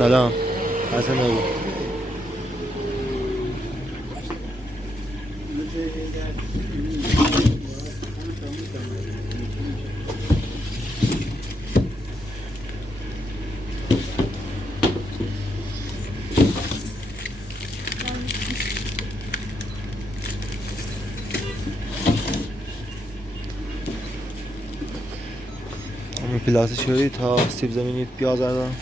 سلام حسن بگو. همین پلاس شوری تا سیب زمینی پیاز دادم.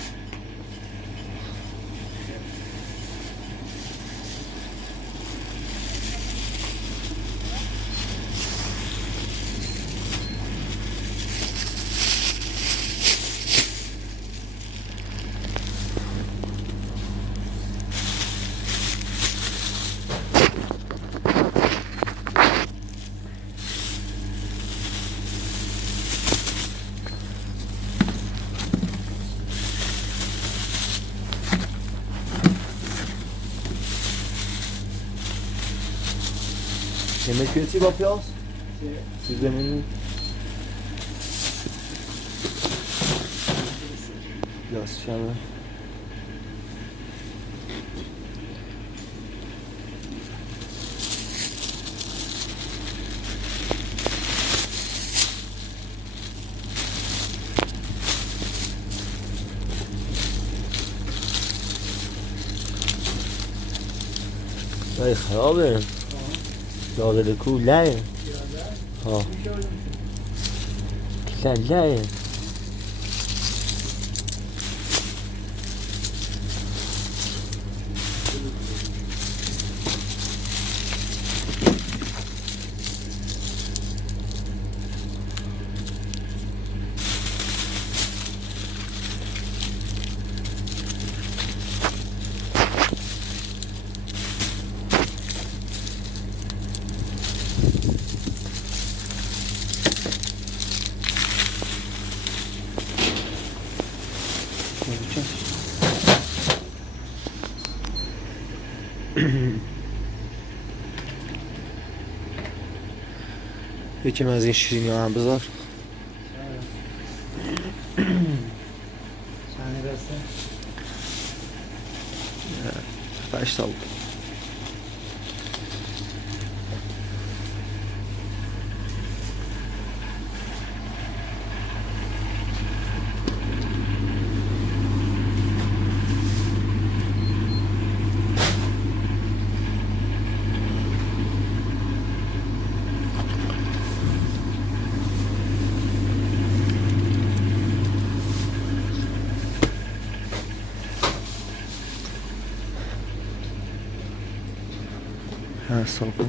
Yemek kötü yapıyoruz. Siz de mi? Biraz şöyle. Ay خرابه. شاغل کوله ها کله یکم از این شیرینی ها هم بذار. چند رسته؟ 8 تا بود. ها صافی.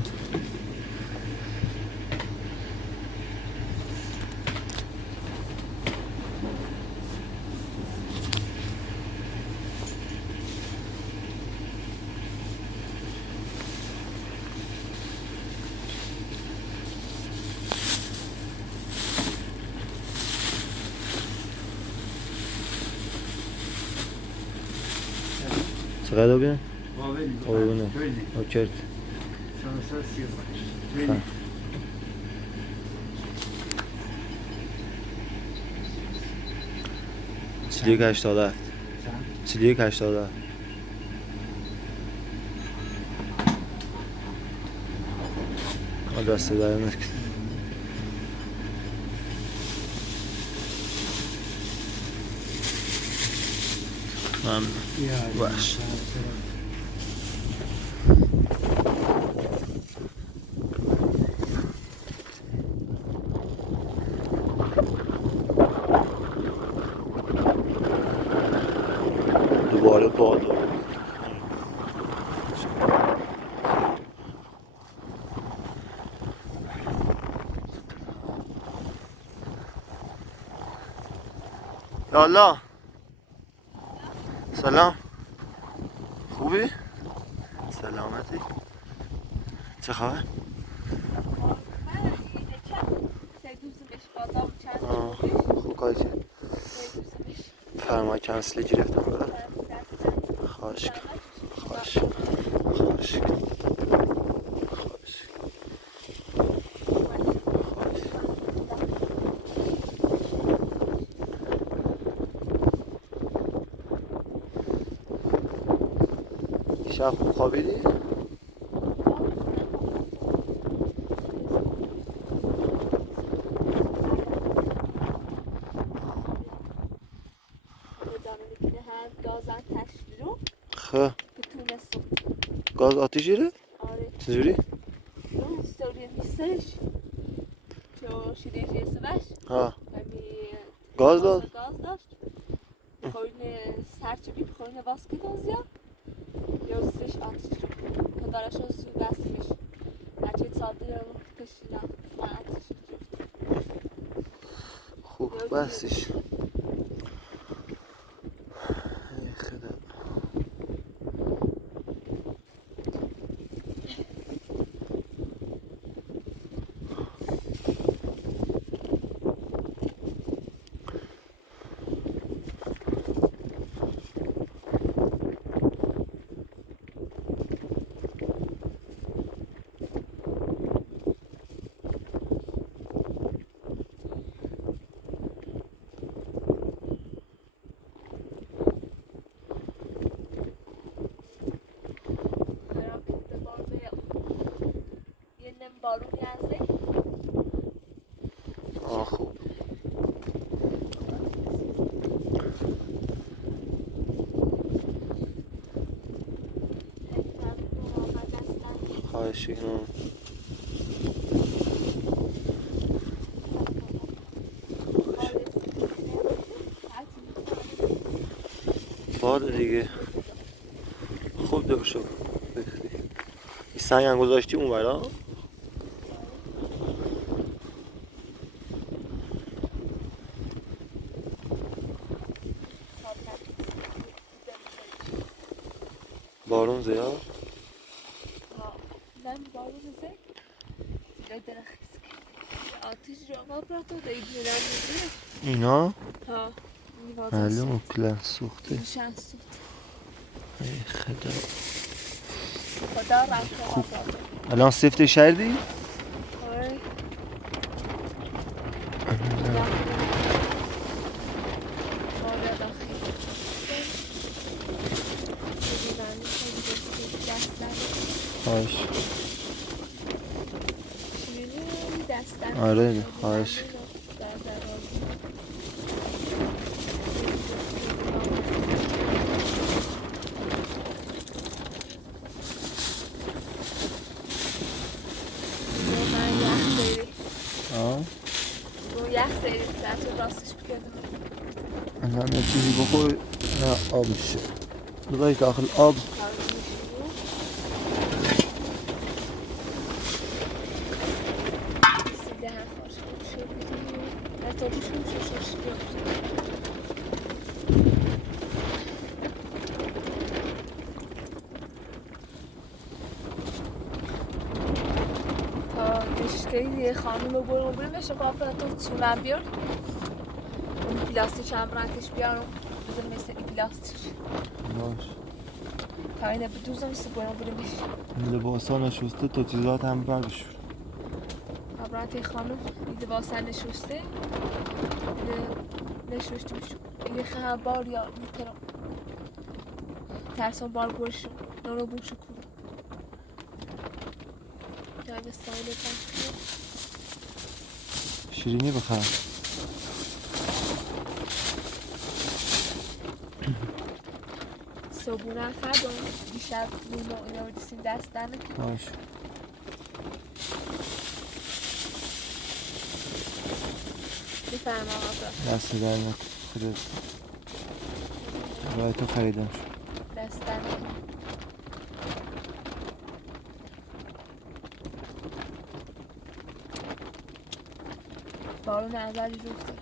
چقدر بگه؟ قابونه اوکرد چلیک 87 چلیک 87 دسته داره نکن ممنون باش دوباره باد یالا سلام خوبی؟ سلامتی. چه خبر؟ خوب کاری کرد. فرمای کنسلی گرفتم برای خواهش خواهش خواهش شب خوب خوابیدی؟ خب گاز آتیشیره؟ آره چجوری؟ اون استوری نیستش چون شیده جسمش ها یعنی گاز داد؟ گاز داشت بخورین سرچه بی بخورین واسکی دازیا یا زیرش آتیش رو پدرش رو سو بستیمش هرچه ساده رو تشینا من آتیش رو خوب بستش ای خدا بارون یزده آه خوب خواهشی باد دیگه خوب دور شد این سنگ هم گذاشتی اون برا بارون زیاد من بارون زد زیاد درخیز که آتیش رو آقا براتو دایی بیرم میده اینا ها معلوم کلن سوخته میشن سوخت ای خدا خدا رفت خوب الان سفت شردی؟ آره خواهش شیرینی دستن آره خواهش یخ سیری سرچه راستش بگردم الان یه چیزی بخور نه آب میشه بذاری داخل آب که خانم رو بریم بشه بابا تو چونم بیار اون پلاستیک هم رنگش بیارم بزن مثل این پلاستیک باش تا اینه بدوزم سه بریمش لباسا نشسته تا چیزات هم برداشت عبرت خانم این لباسا نشسته نشسته میشه یه خیلی بار یا میترم ترسان بار برش نونو بوش کن جای به سایل تنگ شیرینی بخور صبونه خردم دیشب لیمو اینا رو دیسیم دستن باش بفرما آقا دست در نکن خودت برای تو خریدم شد دستن بارون اولی روخته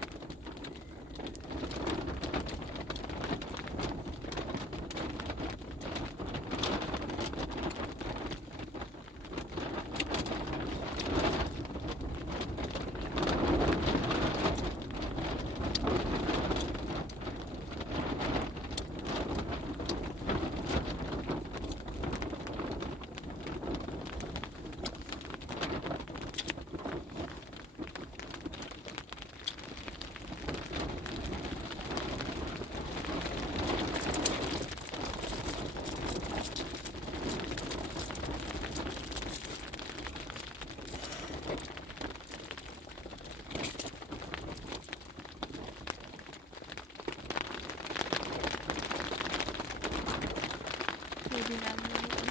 ببینم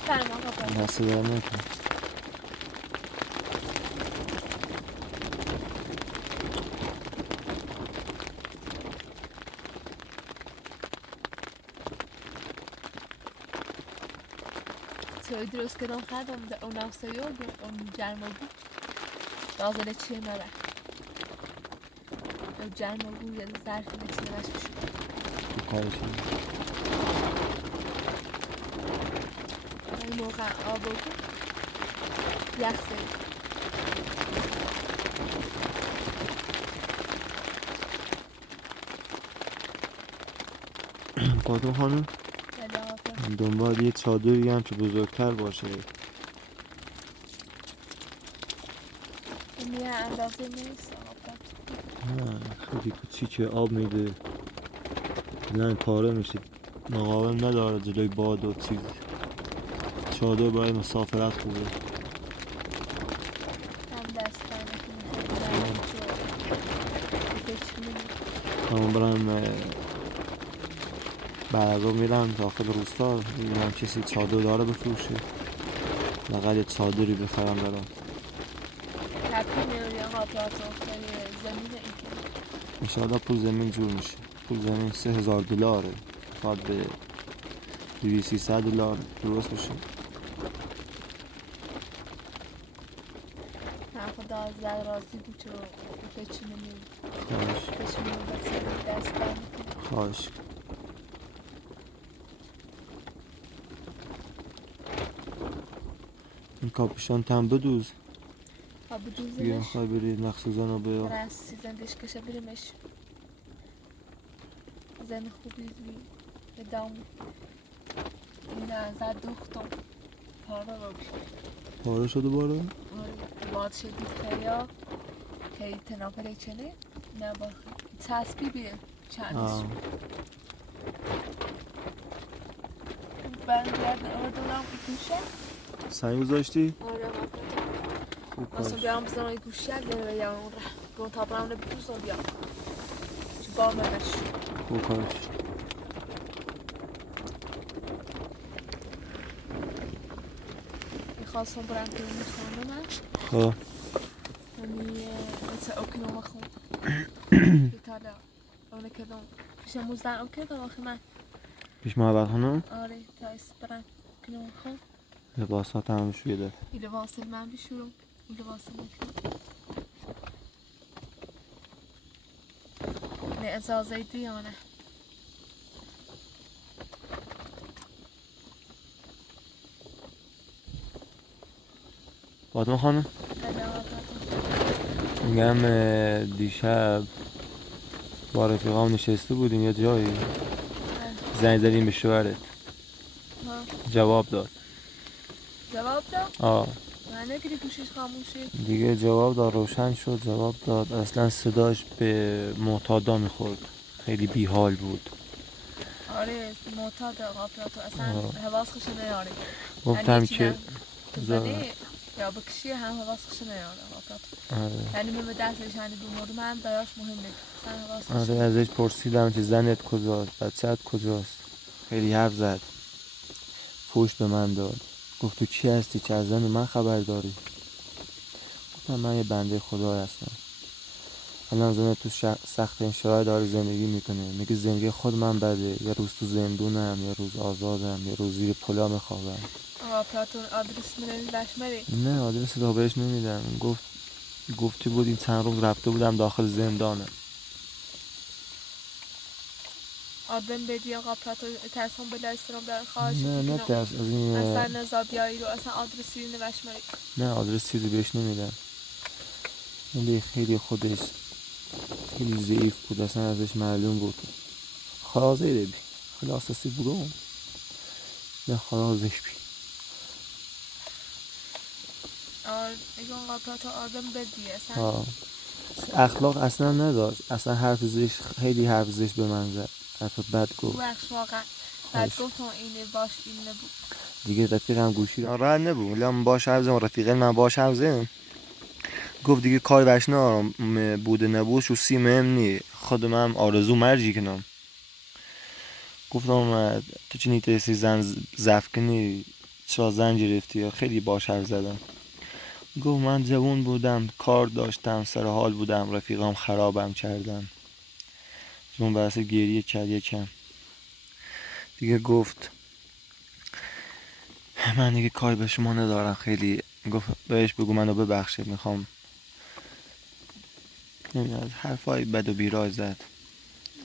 فرما کپا دست در نکن. چای درست کردم خدم اون افسایی اون جرمه بود دازله چیه نره اون جرمه بود یا ظرف نتیه نش بشید تو کارشون این موقع آب بود یخ سید فاطمه خانم دنبال یه چادری هم که بزرگتر باشه. این یه اندازه نیست نه خیلی کوچیکه آب میده نه پاره میشه مقاوم نداره جلوی باد و چیز. چادر برای مسافرت خوبه. هم دستانه که میخواد همون برم بعد از اون میرم داخل روستا میرم کسی چادر داره بفروشه لقد یه چادری بخرم برام. تبکیل میاری آقا پلاتو زمین ایکی انشاءالله پول زمین جور میشه. پول زمین $3000 باید به $200-300 درست بشه. هم خدا از در رازی بود چرا بچه نمید خواهش بچه نمید دستان خواهش این کاپیشان تن بدوز ها دیگه بدوزنش میخوای بری نقصوزن رو بیا. برای از سیزندش کشه بریمش زن خوبی بی به دام این زد دختم پاره رو بی پاره شده باره؟ باد شدید خیلی که تناپره چنه نه با تسبی بی چندش برمیگرد اردونم گوشه سنگ گذاشتی؟ آره خوب مثلا کارش بیام بزنم یه گوشه گره یا اون ره برون تا برام نبیتوزم بیام چه بار منش خوب کارش میخواستم برم که میخوانم من خب یعنی مثل اوکنوم خون ایتالیا اونه کدام پیش موزدن اوکی کدام آخی من پیش محبت خانم آره تا ایست برم اوکنوم خون لباس ها تمام شده. این لباس من بشورم این لباس من نه ازازه دیانه فاطمه خانم میگم دیشب با رفیقام نشسته بودیم یه جایی زنگ زدیم به شوهرت جواب داد. جواب داد؟ آه من نگیری گوشیش خاموشی دیگه جواب داد روشن شد جواب داد اصلا صداش به معتادا میخورد خیلی بیحال بود. آره معتاد قابلاتو اصلا حواسش نیاره گفتم که بزنی یا بکشی هم حواسش نیاره قابلاتو یعنی من به دستش هنی بمورد من براش مهم نیست اصلا حواسش آره ازش پرسیدم که زنت کجاست بچه‌ت کجاست خیلی حرف زد پوش به من داد گفت تو کی هستی که از زن من خبر داری. گفتم من یه بنده خدا هستم الان زن تو سخت این شرایط داره زندگی میکنه میگه زندگی خود من بده یه روز تو زندونم یه روز آزادم یه روز زیر پلا میخوابم. پلاتون آدرس منوی بشمری نه آدرس رو بهش نمیدم گفتی بود این چند روز رفته بودم داخل زندانم. آدم بدی آقا پلاتو ترسون بلا استرام دارن خواهش نه ترس از این اصلا نزا بیایی رو اصلا آدرسی رو نوشمری نه آدرس چیزی بهش نمیدم. خیلی خودش خیلی ضعیف بود اصلا ازش معلوم بود خرازه بی خلاصسی بودم نه خرازش بی ایگون آقا پلاتو آدم بدی اصلا اخلاق اصلا نداشت اصلا حرف زش خیلی حرف زش به من زد حرف بد گفت بخش واقعا بعد گفتم اینه باش این نبود دیگه رفیقم گوشی راحت نبود لام باش حرف زدم رفیقم من باش حرف زدم گفت دیگه کار وشنا بوده نبود شو سی مهم نی خودم هم آرزو مرجی کنم گفتم تو چی نیتیسی زن زف کنی چرا زن گرفتی یا خیلی باش حرف زدم. گفت من جوون بودم کار داشتم سر حال بودم رفیقام خرابم کردن. اون بحث گریه کرد یکم دیگه گفت من دیگه کاری به شما ندارم خیلی. گفت بهش بگو منو ببخشه میخوام نمیدونم حرفای بد و بیراه زد.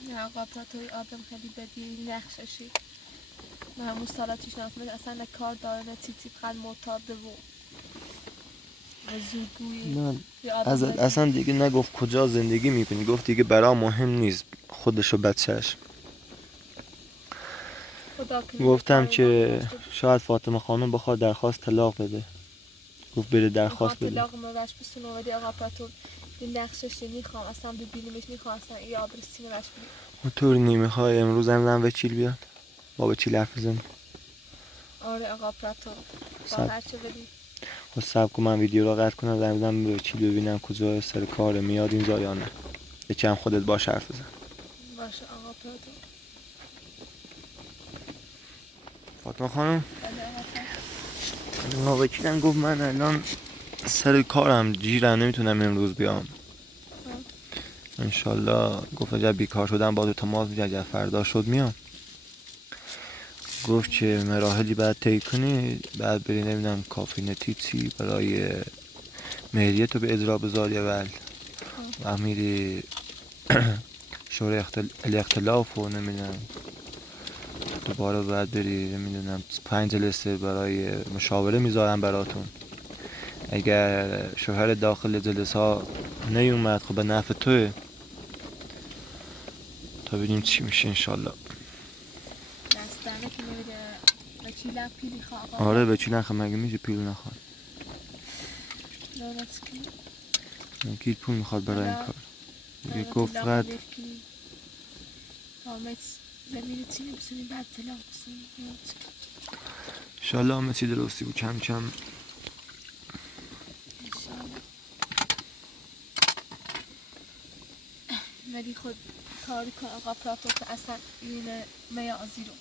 نه آقا توی آدم خیلی بدی نقششی نه همون سالاتیش نفهمید اصلا نه کار داره نه چیزی قد معتاده و زورگویی نه یه آدم بدی. اصلا دیگه نگفت کجا زندگی میکنی، گفت دیگه برام مهم نیست خودش و بچهش. خدا کنه گفتم کار که ما داشته. شاید فاطمه خانم بخواد درخواست طلاق بده. گفت بره درخواست میخوام بده. طلاق ما بش بسونه ولی آقا پاتون این نقشش نمیخوام اصلا ببینیمش، میخوام اصلا این آدرسی نبش بید. اونطوری نمیخوای امروز هم وکیل بیاد با وکیل حرف بزنیم. آره آقا پاتون با سب هرچه بدی خب سب کن من ویدیو رو قطع کنم در بدم به وکیل ببینم کجا سر کار میاد اینجا یا نه. یکم خودت باش حرف بزن. باشه آقا پاتون. فاطمه خانم بله آقا پاتون. وکیلم گفت من الان سر کارم جیرم نمیتونم امروز بیام. انشالله گفت اگر بیکار شدم با 2 ماه اگر فردا شد میام. گفت که مراحلی باید طی کنی بعد بری نمیدونم کافی نتیسی برای مهریه تو به اجرا بذاری اول و میری شورای الاختلاف و نمیدونم دوباره باید بری نمیدونم 5 جلسه برای مشاوره میذارن براتون. اگر شوهر داخل جلسه ها نیومد خب به نفع توه تا ببینیم چی میشه انشالله. دستانه که نمیده وکیلم پیلی خواه. آره وکیل نخواه مگه میشه پیل نخواد. لعنتکی وکیل پول میخواد برای این کار. دیگه گفت طلاق فقط بلکی آمد زمین چینی بسنی بعد طلاق بسنی انشالله همه چی درستی بود کم کم. انشالله. ولی خود کاری کن آقا پراتو که اصلا این میازی رو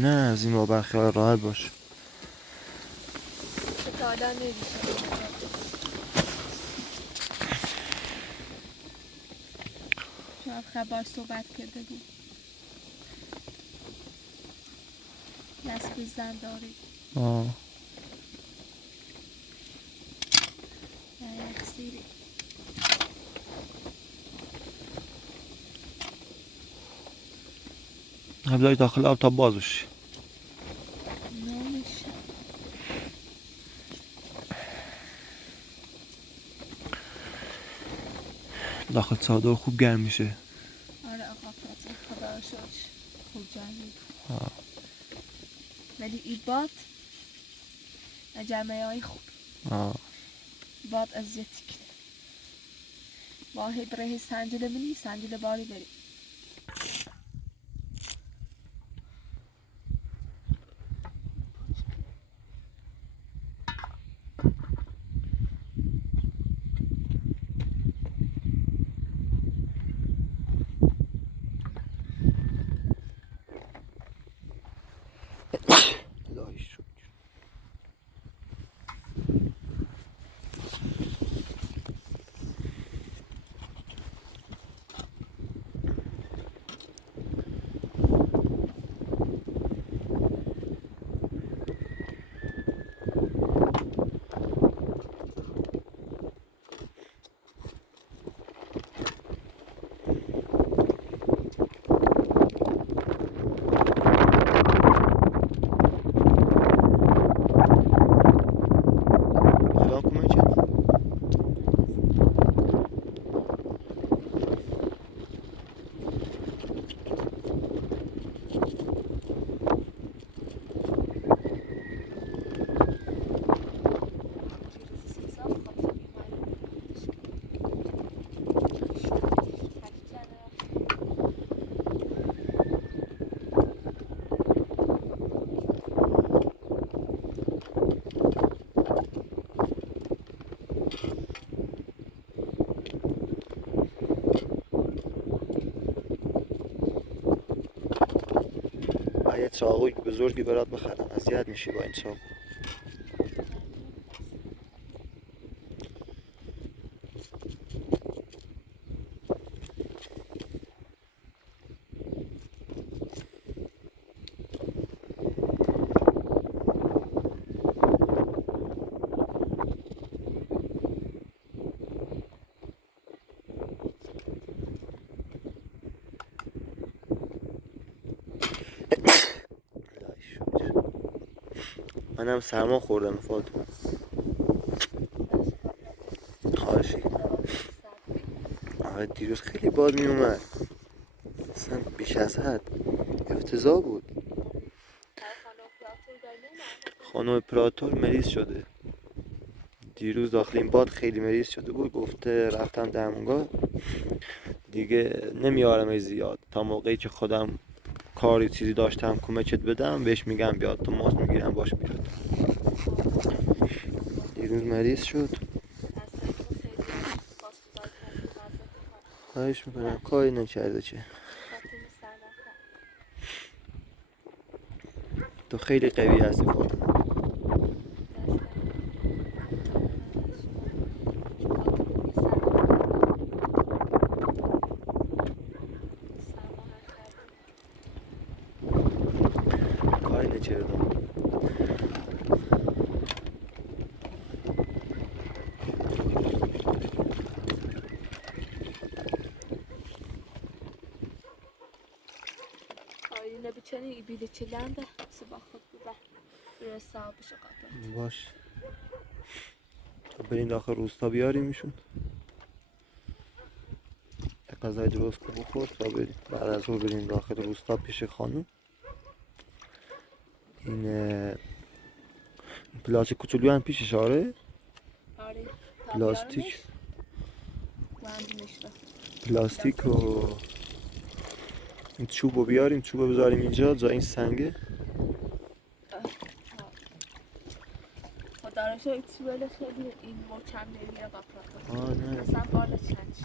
نه از این بابر خیال راحت باش. ستاده نمیشه. چون خبر صحبت کرده بود نسب زن داری آه نه اکسیری حبلای داخل آب تا باز بشه. نمیشه. داخل چادر خوب گرم میشه. آره آقا پراتو خدا رو شکر خوب جمعی آه. ولی ای باد جمعه های خوب آه. باد اذیتی کنه ماهی بره سنجل منی سنجل باری بری خدای شکر. چاقوی بزرگی برات بخرم، اذیت میشی با این چاقو. منم سرما خوردم فاطمه. خواهشی. آره دیروز خیلی باد می اومد، اصلا بیش از حد افتضاح بود. خانم اپراتور مریض شده دیروز، داخل این باد خیلی مریض شده بود. گفته رفتم درمونگاه دیگه نمیارم زیاد، تا موقعی که خودم کاری چیزی داشتم کمکت بدم بهش میگم بیاد، تو ماست میگیرم باش بیاد. دیروز مریض شد. خواهش میکنم، کاری نکرده چه. تو خیلی قوی هستی فاطمه. کاری نکرده. Yine bir çene ibiliçilen de sabah be. Biraz sağ bir şey kaldı. باش تا بریم داخل روستا بیاریمشون، یه غذای درست که بخور تا بریم بعد از ظهر بریم داخل روستا پیش خانم. این پلاستیک کوچولو هم پیشش آره؟ آره. پلاستیک Güvendim پلاستیک و این چوبو بیاریم، چوبو بذاریم اینجا جا این سنگه. خدا را شکر böyle خیلی این محکم نمیره قطعا. نه اصلا بالا چنش.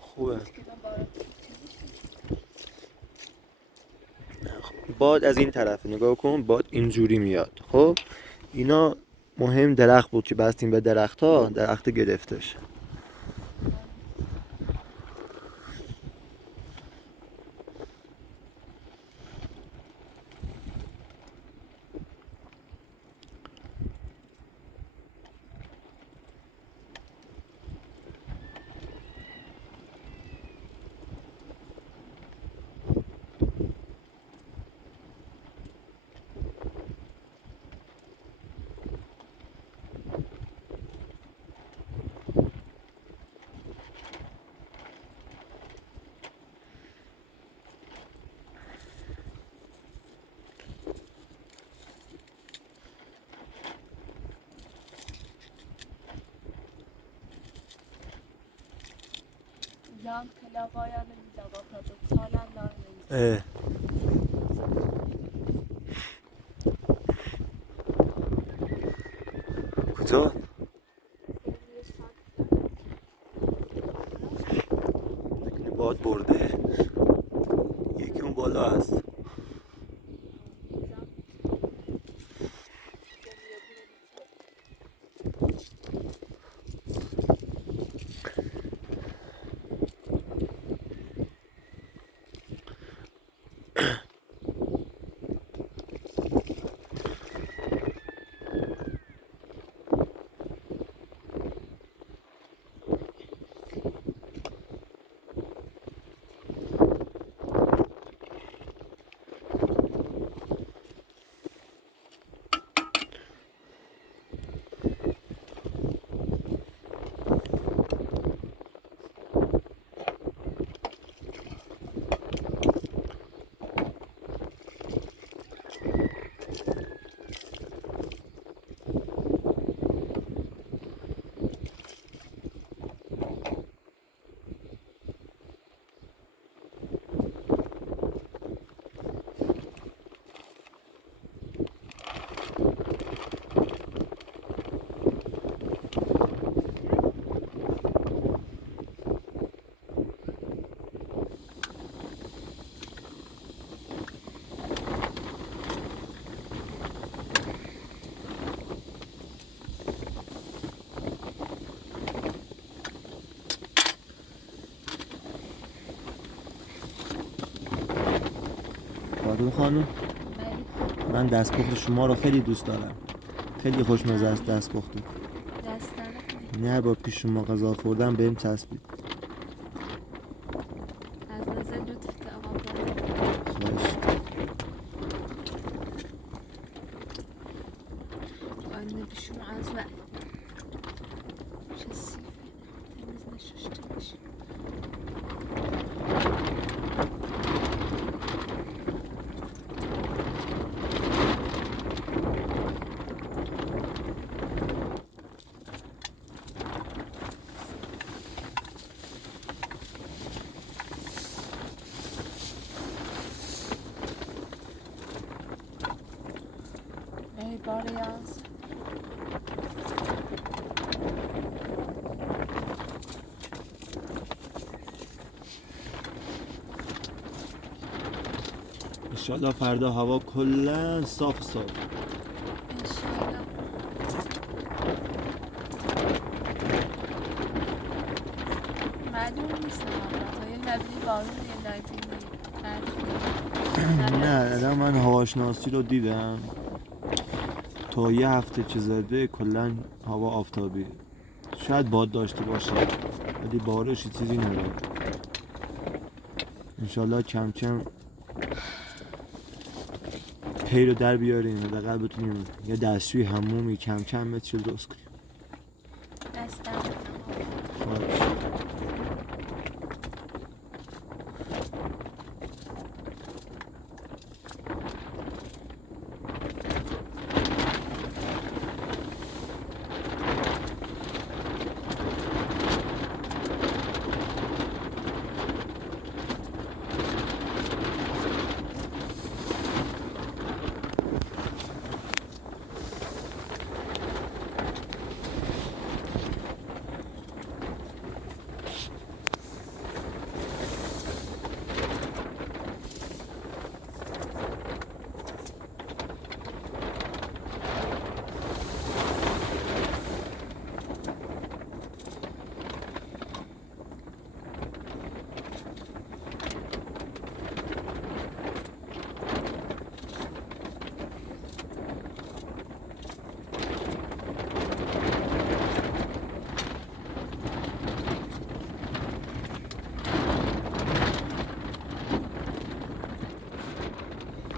خوبه. که من بالا باد از این طرف نگاه کن، باد اینجوری میاد. خب اینا مهم درخت بود که بستیم به درخت ها، درخت گرفتش. yan klavaya nemize bakacak. Salenler nemize. کجا؟ باد برده، یکی اون بالا هست. خاتون خانم ولی من دستپخت شما رو خیلی دوست دارم. خیلی خوشمزه است دستپختتون. دستن نه با پیش شما غذا خوردم بهم چسبید. از نظر لطفت آقا خواهش. anne bir şunu az ver. Şurası temizleşmiş. Ey bari yaz. انشالله فردا هوا کلا صاف صاف. İnşallah. معلوم نیست تا یه لبی بارون یه لبی نه الان من هواشناسی رو دیدم تا یه هفته چه زده کلا هوا آفتابی. شاید باد داشته باشه ولی بارشی چیزی نداره. انشالله کم کم پی رو در بیاریم حداقل بتونیم یه دستشوی حمومی کم کم بتونیم درست کنیم. دستم خواهش.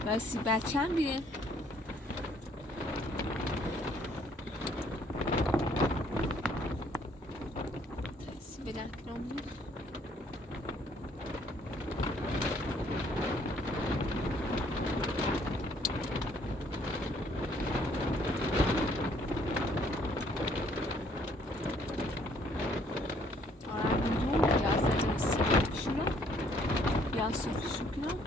بسی بچم بیه تسی بدن کنم آره بیرون یازده رسید شروع یا سفرشو کنم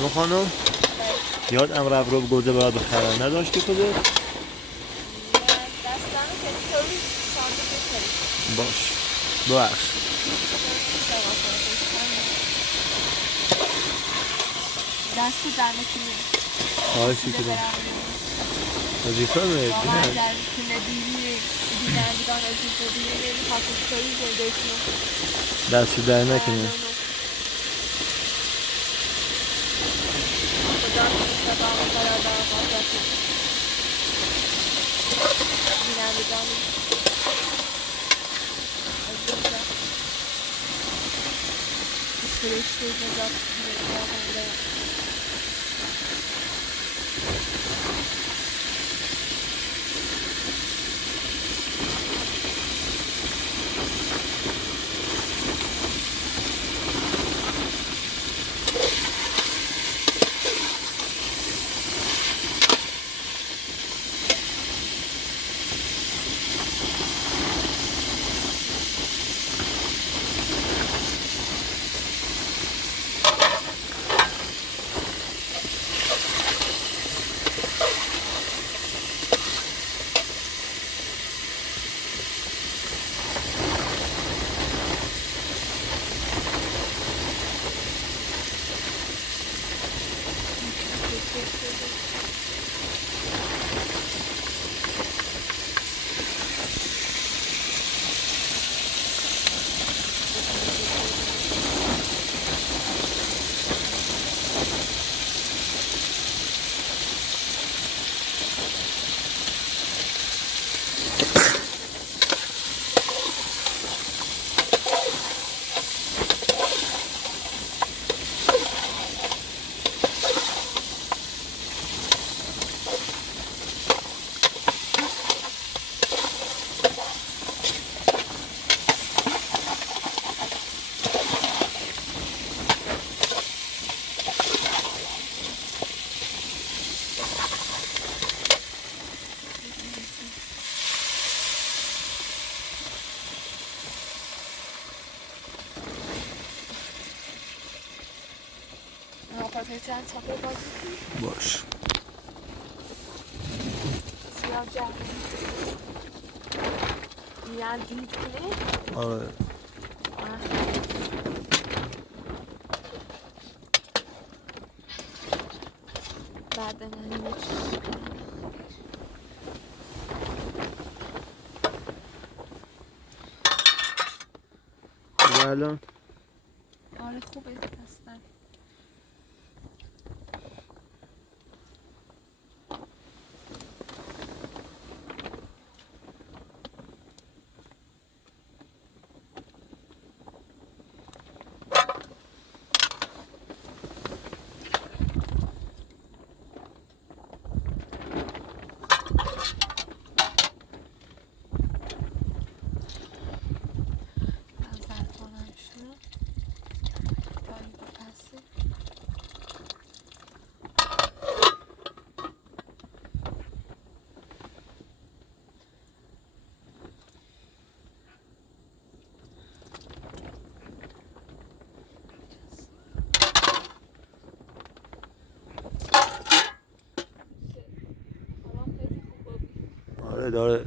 شما خانم یاد امر رو گوجه برات بخرن نداشتی خودت؟ دستم که طوری سانده بکنی باش ببخش دستو در نکنی خواهشی که وظیفه میدید واقعا در کنه بینندگان عزیز و دیگه خاطر طوری زندگیشون دست در نکنی خدا سلام و برادر و مادرتون بینندگان عزیز فرشته نجات دهنده چند چاپه بازی کنی باش زیاد جمعه میان دید کنی آره بعد من خوبه الان آره خوبه هستن آره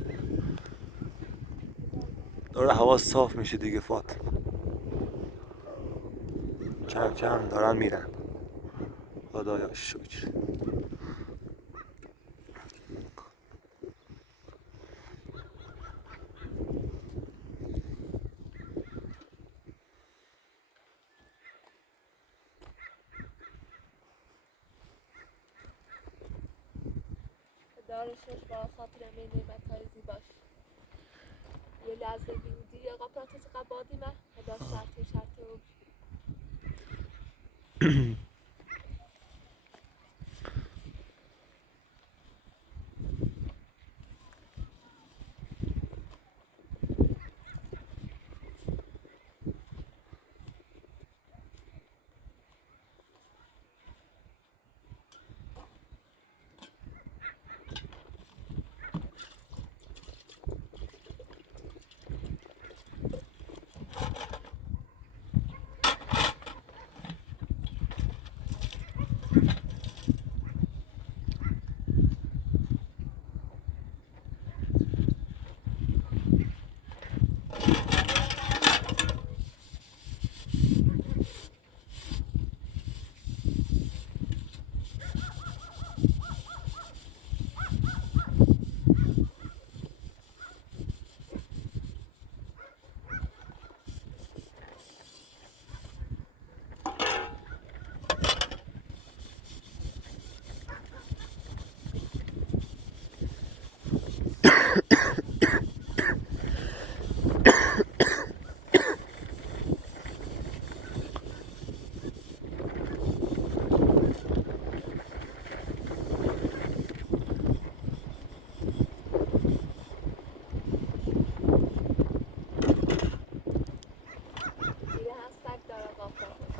داره هوا صاف میشه دیگه فاطمه کم کم دارن میرن خدایا شکر دارشش با خاطر می نعمت‌های زیباش یه لحظه بیدی آقا پراتس قبادی من هدا شرط و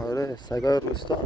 آره سگای روستا.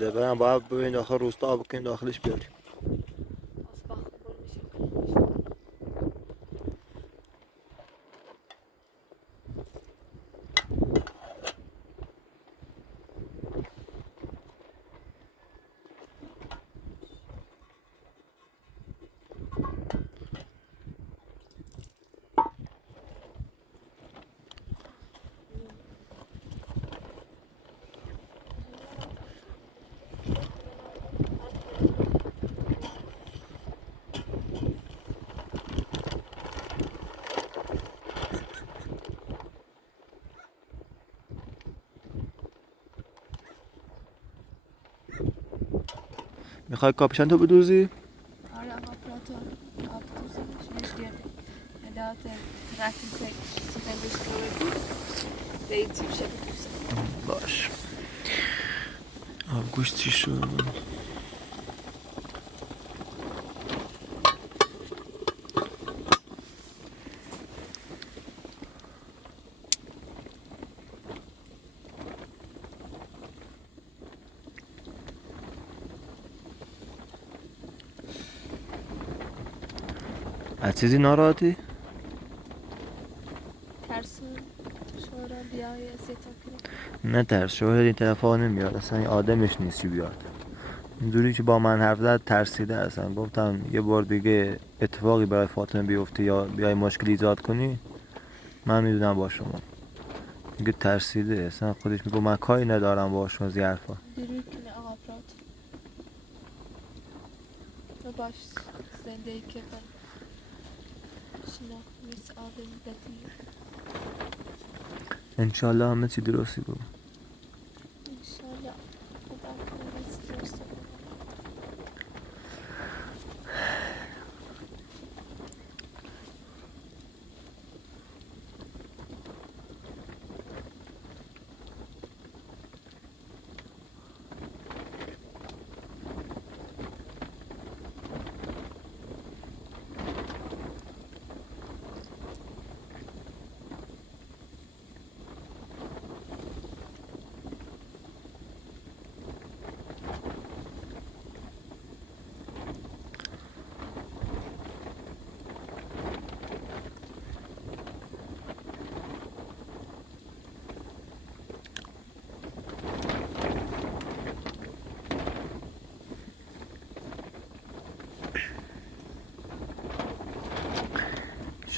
دبرم باید ببین داخل روستا بکنیم داخلش بیاریم. میخوای کاپشن تو بدوزی؟ آره آپاراتور آپاراتورش نشدیده ادات ترافیک سیستم بیتی شده باش. آبگوشت چی شد؟ از چیزی ناراحتی؟ ترسون شورا بیای سیتا کنه نه ترس، شوهر این طرف ها نمیاد، اصلا این آدمش نیست که بیاد. اینجوری که با من حرف زد ترسیده اصلا. گفتم یه بار دیگه اتفاقی برای فاطمه بیفته یا بیای مشکلی ایجاد کنی من میدونم با شما. میگه ترسیده اصلا، خودش میگه من کاری ندارم باشون از این حرفا. دروی کنه آپارات تو باش زندگی که بر شنا میس آدم بدی انشالله همه چی درستی بود. انشالله خدا کنه درست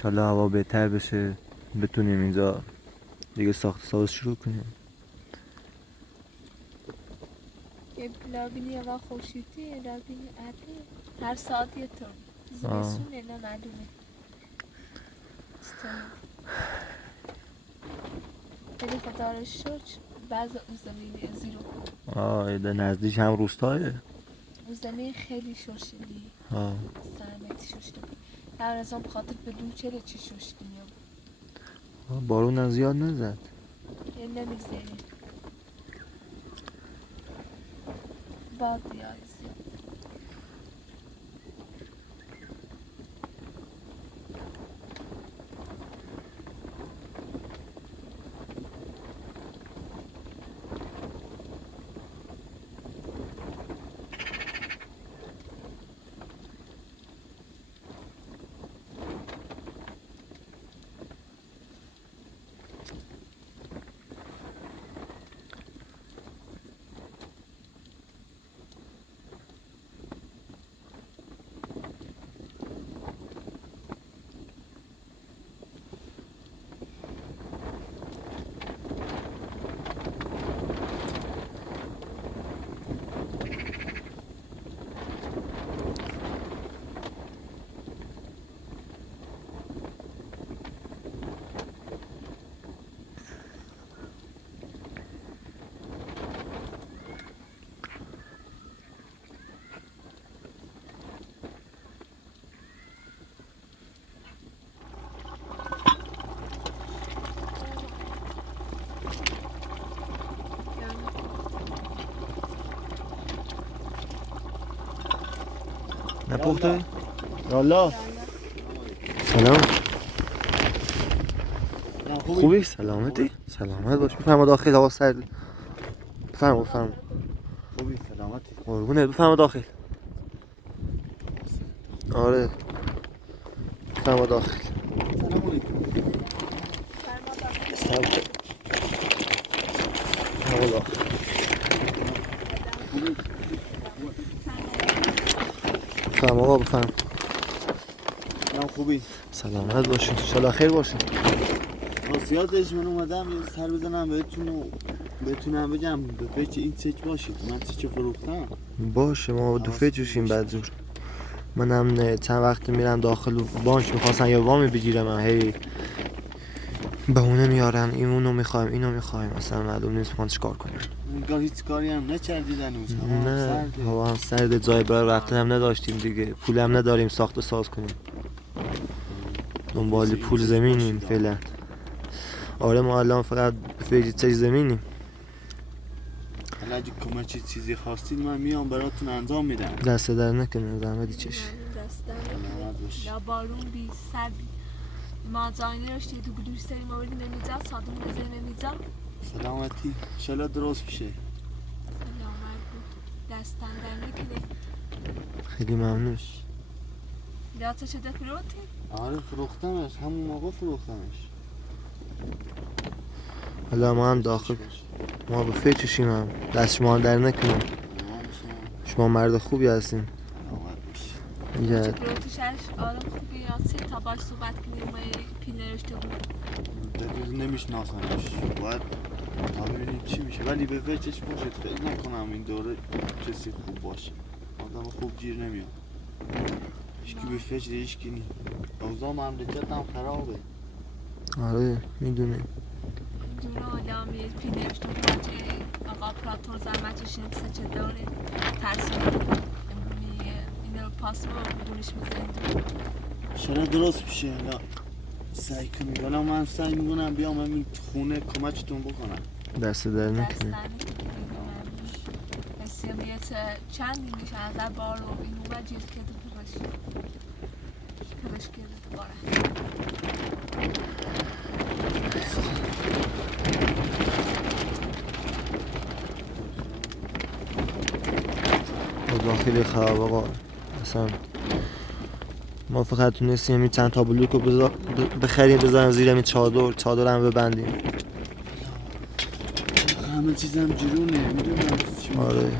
انشالله هوا بهتر بشه بتونیم اینجا دیگه ساخت ساز شروع کنیم. یه لابینی و خوشیتی لابینی عدی هر ساعت یه طور زمستونه نه معلومه ولی خدا رو شکر بعض اون زمین زیرو در نزدیک هم روستایه. اون زمین خیلی شوشیدی آه سرمتی شوشیدی هر از هم بخاطر بدون چرا چی شوشیدی بارون هم زیاد نزد. یه نمیگذاری باد بیای زیاد نپخته؟ یالا سلام. خوبی؟ سلامتی؟ سلامت باش. بفرما داخل هوا سرد. بفرما. خوبی سلامتی قربونت. بفرما داخل. آره بفرما داخل. سلام علیکم. بفرما داخل. بفرما آقا بفرما. سلام خوبی سلامت باشین. انشالله خیر باشین. واسیاتش من اومدم یه سر بزنم بهتونم بگم به فکر این چک باشید. من چه فروختم باشه ما دو فکر جوشیم بعد زور. منم چند وقت میرم داخل بانک میخواستن یا وامی بگیرم من هی بهونه میارن اینو میخوایم اینو میخوایم اصلا معلوم نیست میخوان چیکار کنیم. انگار هیچ کاری هم نکردید هنوز. نه هوا هم سرد جای برای رفتن هم نداشتیم دیگه پول هم نداریم ساخت و ساز کنیم دنبال پول زمینیم فعلا. آره ما الان فقط فکر چه زمینیم. حالا اگه کمک چیزی خواستید من میام براتون انجام میدم. دست در نکنه زحمتی چش. سلامت باش. یا بارون بی سر بی ما زاینه رشتی تو بلوش سری ما بردیم نمیزا سادمون نزه نمیزا سلامتی انشالله درست میشه. سلامت بود دستن در نکنه خیلی ممنون. لیاتا چه دفروتی؟ آره فروختمش همون موقع فروختمش. حالا ما هم داخل ما به فکرشیم هم دست شما در نکنیم. شما مرد خوبی هستین. سلامت باش. چه بروتش آدم خوبی یا سه تا باش صحبت کنیم و پینه رشته بود دقیق نمیشناسمش باید تا ببینیم چی میشه ولی به وجهش باشید. فکر نکنم این دوره کسی خوب باشه. آدم خوب گیر نمیاد. هیچکی به فکر هیچکی نی. اوضاع مملکت هم خرابه. آره میدونیم. دونه آدمی پینه رشته بود چه آقا پراتور زحمتشین سه چه داره ترسیم اینو پاس رو بگونش میزنید شاید درست میشه. حالا سعی کنیم. حالا من سعی میکنم بیام همین خونه کمکتون بکنم. دست در نکنیم. سیمیت چندی میشه از بار رو این اومد جیز کرده پرش کرده دوباره داخلی خراب آقا اصلا ما فقط تونستیم همین چند تا بلوک رو بخریم بذاریم زیر همین چادر هم ببندیم. همه چیزم جرونه میدونم چی. آره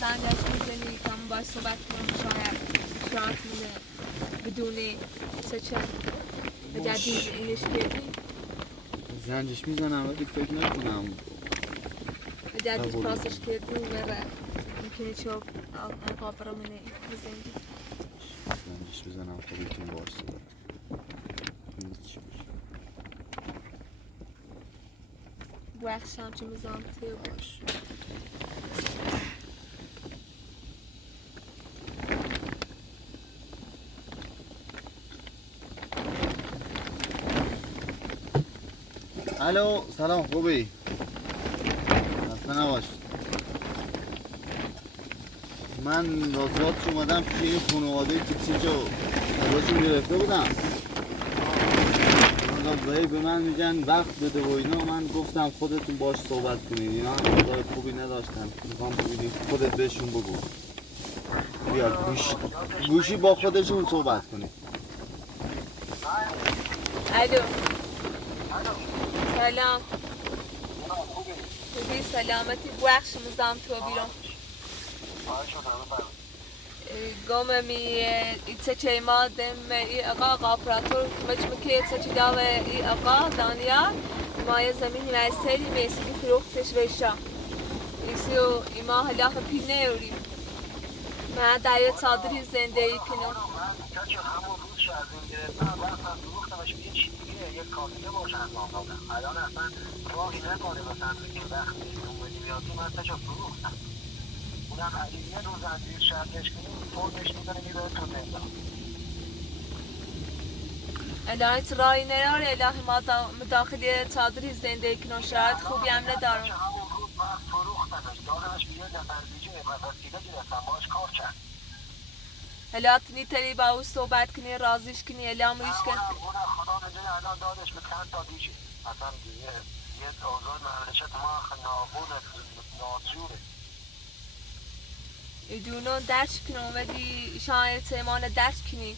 زنگش میزنی که همون باید صحبت کنم شاید مونه بدونه چه جدید اینش کردی زنجش میزنم ولی فکر نکنم جدید پاسش کردی مره ممکنه چوب قابر منه بزنگی زنجش بزنم تا بتون باش صحبت کنم چی باشه بخشم چه میزان توی باش الو سلام خوبی؟ خسته نباش من راست اومدم پیش این خانواده که چیزو ازشون گرفته بودم اونا به من میگن وقت بده و اینا من گفتم خودتون باش صحبت کنید اینا هم خدای خوبی نداشتن میخوام ببینید خودت بهشون بگو بیا گوشی با خودشون صحبت کنید الو سلام خوبی سلامتی بخش میزم تو بیرون گم می چه ما دم ای آقا اپراتور مچ میگه چه داله ای آقا دانیا ما زمینی واسه میسی فروختش وشا ایسیو ایما هلا پینه اوری ما دایه صادری زندگی کنم یک کافیه باشن آمدن الان اصلا راهی نکنه مثلا بگیم وقتی اومدیم یادی من تاشو فروختم اونم علیه رو زنجیر شرطش کنیم فوقش میکنه میره تو زندان الان رای نراره الهی ما داخلی صادری زندگی کنم شاید خوبی هم ندارم همون روز من فروختمش دادمش به یه نفر دیگه و وسیله گرفتم باش کار کرد الان نیتری با او صحبت کنی رازیش کنی الان ریش کن اونم خدا میدونه الان دادش به چند تا دیجی اصلا یه اوضاع مملکت ما نابود ناجوره ایدونو درس کنم ولی شاید ایمان درس کنی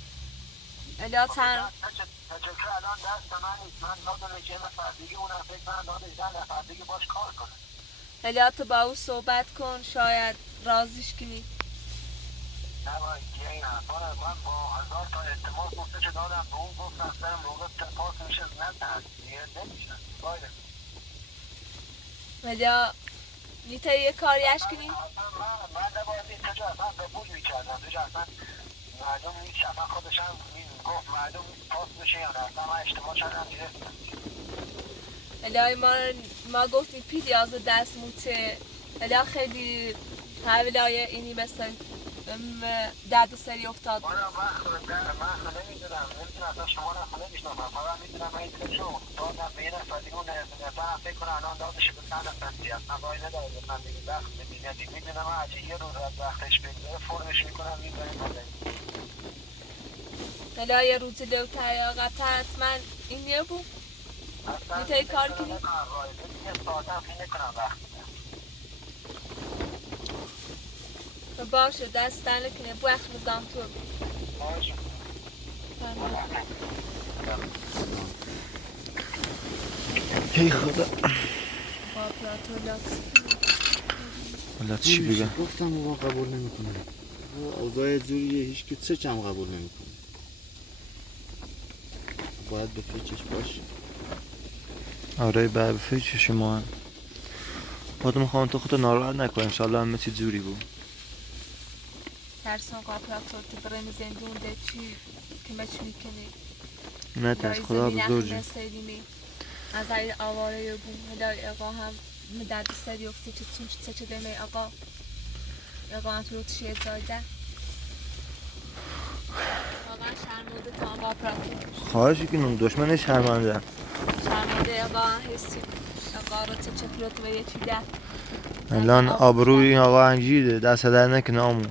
الان چند تجربه الان دست من نیست من دادم که نفر دیگه اونم فکر من دادش 10 نفر دیگه باش کار کنه الان تو با او صحبت کن شاید رازیش کنی نباید که این حرفان من با 1000 تا التماس گفته که دادم به اون گفتم سر موقع تپاس میشه نتن دیگه نمیشن باید الان نیتری یه کاریش کنی من نباید این تجا اصلا قبول میکردم تجا اصلا مردم هیچ اصلا خودش هم گفت مردم پاس بشه یا نه اصلا من اشتباه کردم گرفتم الان ما گفتیم پیدی از دست موته الان خیلی حوالای اینی مثل درد سری افتاد من نمیدونم اصلا شما نه نمیشنم فقط میدونم این تجا دادم به یه نفر دیگه اون نفر فکر کنم الان دادش به 100 نفر دیگه اصلا باید نداره به من دیگه وقت ببینید میدونم اگه یه روز از وقتش بگذاره فرمش میکنم میذاریم مادری الان یه روزی لوتر یا قطع حتما این یه بود میتونی کار کنی؟ یه ساعتم فیلم کنم وقت باشه دست در نکنه بخش بزن تو باشه ای خدا با اپراتور حالا چی بگم گفتم بابا قبول نمیکنه اوضاع جوریه هیچ که چه چم قبول نمیکنه باید به فکرش باش آره به فکر شما هم خودم میخوام تو خودت ناراحت نکنم انشالله همه چی جوری بود ترسان که اپراتور تو برای زندون ده چی که مچ میکنی نه ترس خدا بزرگی از این آواره بود هدای اقا هم مدد سری افتی چه دمه اقا هم تو رو تشید دایده واقعا شرمنده تو آقا اپراتور خواهش کنم دشمنش شرمنده شرمنده اقا حسی اقا رو چه پروت و یه چی ده الان آبروی این آقا انجیده دست در نکنه آمون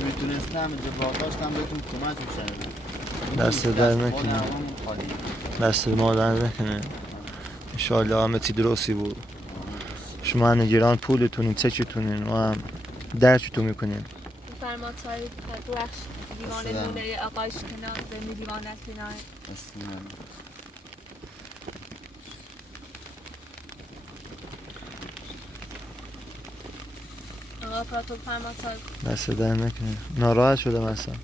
نمیتونستم اینجا باقاشتم بهتون کمک میشنم دست در نکنه دست ما در نکنه انشالله همه چی درستی بود شما نگران پولتونین چه چیتونین و هم در چیتون میکنین فرمات های بخش دیوان نونه آقایش کنار به دیوان کنار آقا اپراتور فرمان صاحب. دست در نکنه. ناراحت شدم اصلا.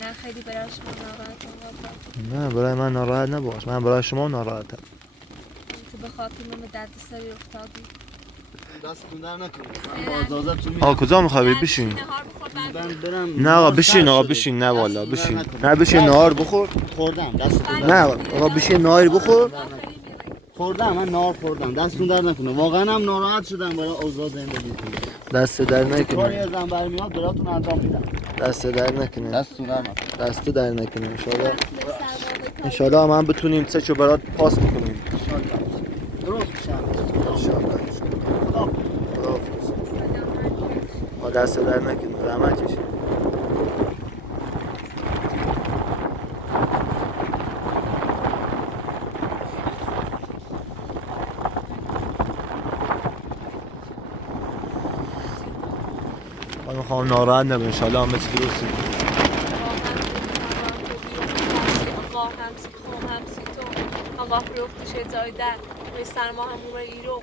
نه خیلی برای شما ناراحتم آقا اپراتور. نه برای من ناراحت نباش، من برای شما ناراحتم. تو به خاطر من به درد سری افتادی. دستتون در نکنید. من با اجازهتون میرم. آقا کجا میخوای بری؟ بشین. نهار بخور بعد من برو. برم. نه آقا سر بشین، آقا شده. بشین. نه والا دستتون بشین. در نکنید. نه بشین نهار بخور. خوردم دستتون در نه نکنید. آقا بشین نهار بخور. خوردم، من نهار خوردم. دستتون در نکنه. واقعا هم ناراحت شدم برای اوضاع زندگیتون. دست در کاری نکنه. ازم برمیاد براتون انجام میدم. دست در نکنه. دستتون در نکنه. دست در نکنه. انشالله هم بتونیم سه چو برات پاس بکنیم. درست میشم. انشالله. خداحافظ. با دست در نکنه. زحمت کشید. من میخوام ناراحت نبه. انشالله همه چی درسته. آقا همسی خو همسی تو آقا فروختش زایدن و سرما همون ایرو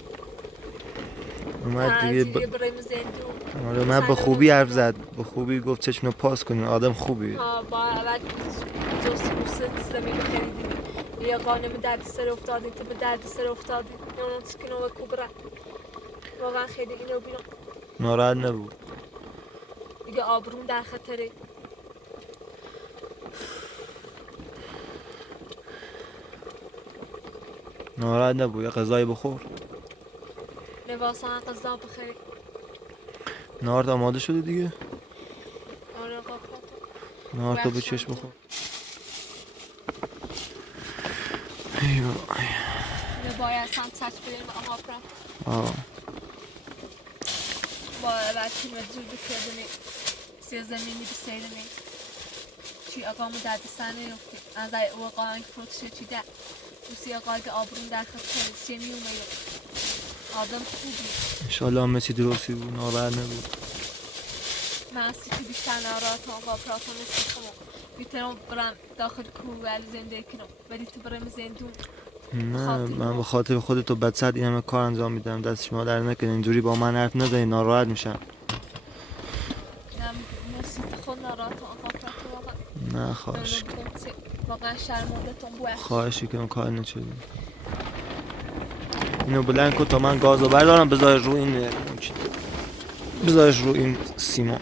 اومد دیگه برای زندون. آره من به خوبی حرف زد. به خوبی گفت چشمو پاس کنین. آدم خوبی. ها با اول دوست زمین خریدیم. یا قانم درد سر افتادی تو به درد سر افتادی. اون سکینو و کوبرا. واقعا خیلی اینو بیرون. ناراحت نبود. دیگه آبروم در خطره. ناراحت نبود. یه غذای بخور. لباسان غذا بخری. نهارت آماده شده دیگه. آره آقا نهار تو به چشم بخور. ای بابا. باید هم سچ بریم آقا پرم. آه. باید تیم زود بکردنی. سی زمینی بسیدنی. چی آقا مو درد سنه یفتی. از ای او آقا هنگ فروتشه چی ده. دوستی آقا که آبرون در خطره. سیمی اومید. آدم خوبی. انشالله همه چی درستی بود. ناراحت نبود. من از که بیشتر ناراحت آقا پراتون نیستم. میتونم برم داخل کوه زندگی کنم. ولی تو برم زندون. نه من به خاطر خودت و بدصد این همه کار انجام میدم. دست شما در نکنه. اینجوری با من حرف نزنی. ناراحت میشم. موسیقی خود ناراحت آقا پراتون واقعا. نه خواهش واقعا شرمندتون بوده. خواهشی که اون کار نشده. اینو بلند کن تا من گازو بردارم بذار رو این بذارش رو این سیمان.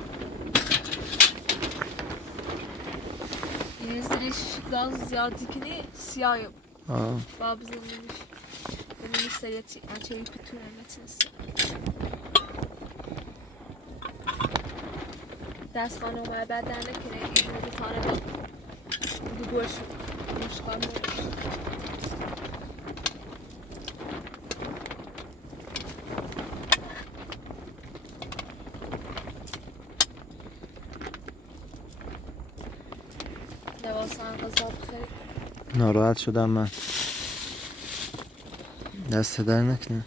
یه زیرش گاز زیادی کنی سیاهی. آه. باب زمینش. زمینش سریعتی. آنچه پتونه نتونست. دست خانه اومد بعد در نکنه. این رو تانه با دو گوش مشقا موش. لباسان غذا بخری. ناراحت شدم من. دست در نکنه.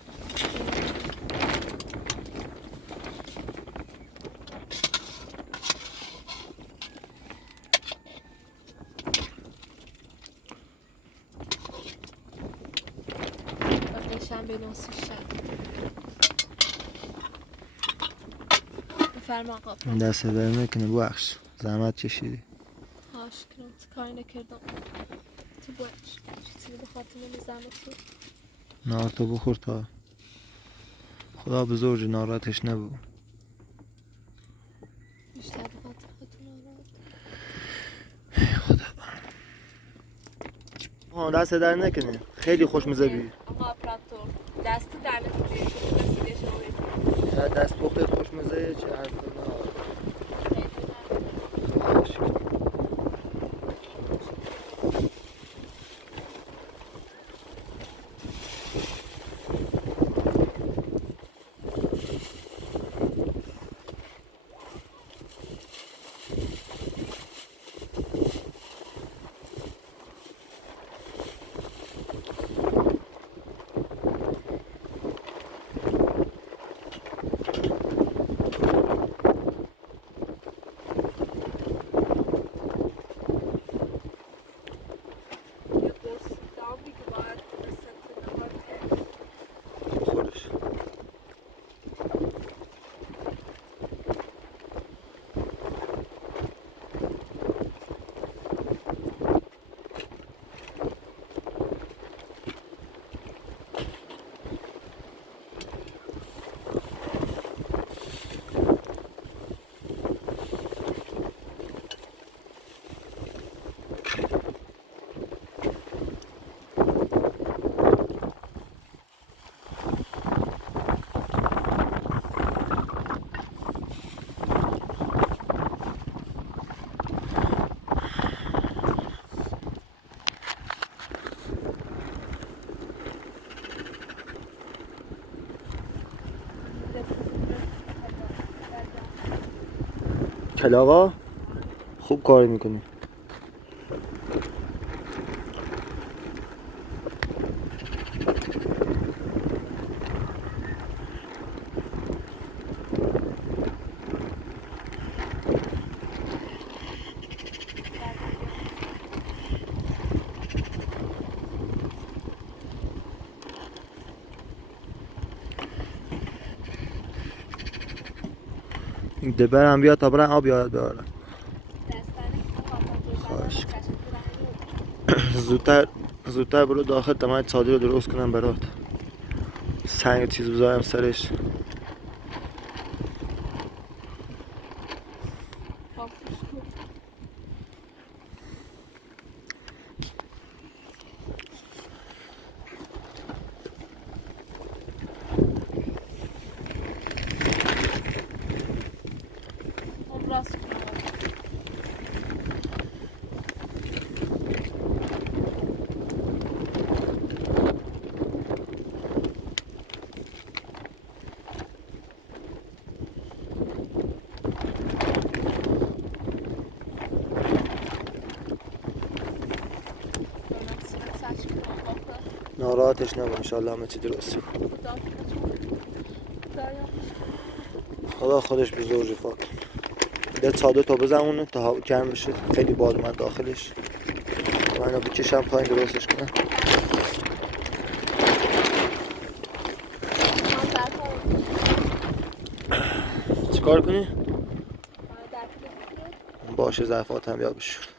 شنبه 9 شب. بفرما آقا. دست در نکنه. ببخش زحمت کشیدی. خواهش کنم تو کاری نکردم. تو باش چیزی به خاطر زحمت تو. نهار تو بخور تا خدا بزرگ ناراحتش نبود. بیشتر به خاطر خودتون ناراحت. خدا دست در نکنه. خیلی خوشمزه بی. آقا اپراتور دست در نکنه. دست پختت خوشمزه چه حرف نه. کلاغا خوب کار میکنی. این دبرم بیا تا برن آب یاد ببرن. خواهش زودتر برو داخل تا من چادر رو درست کنم برات. سنگ چیز بذارم سرش. ناراحتش نباش، انشالله همه چی درسته. خدا خودش به زور رفاق. یه چادر تا بزنونه تا هوا گرم بشه، خیلی باد اومد داخلش. من اینو بکشم پایین درستش کنم. چیکار کنی؟ باشه ظرفات هم یا بشور.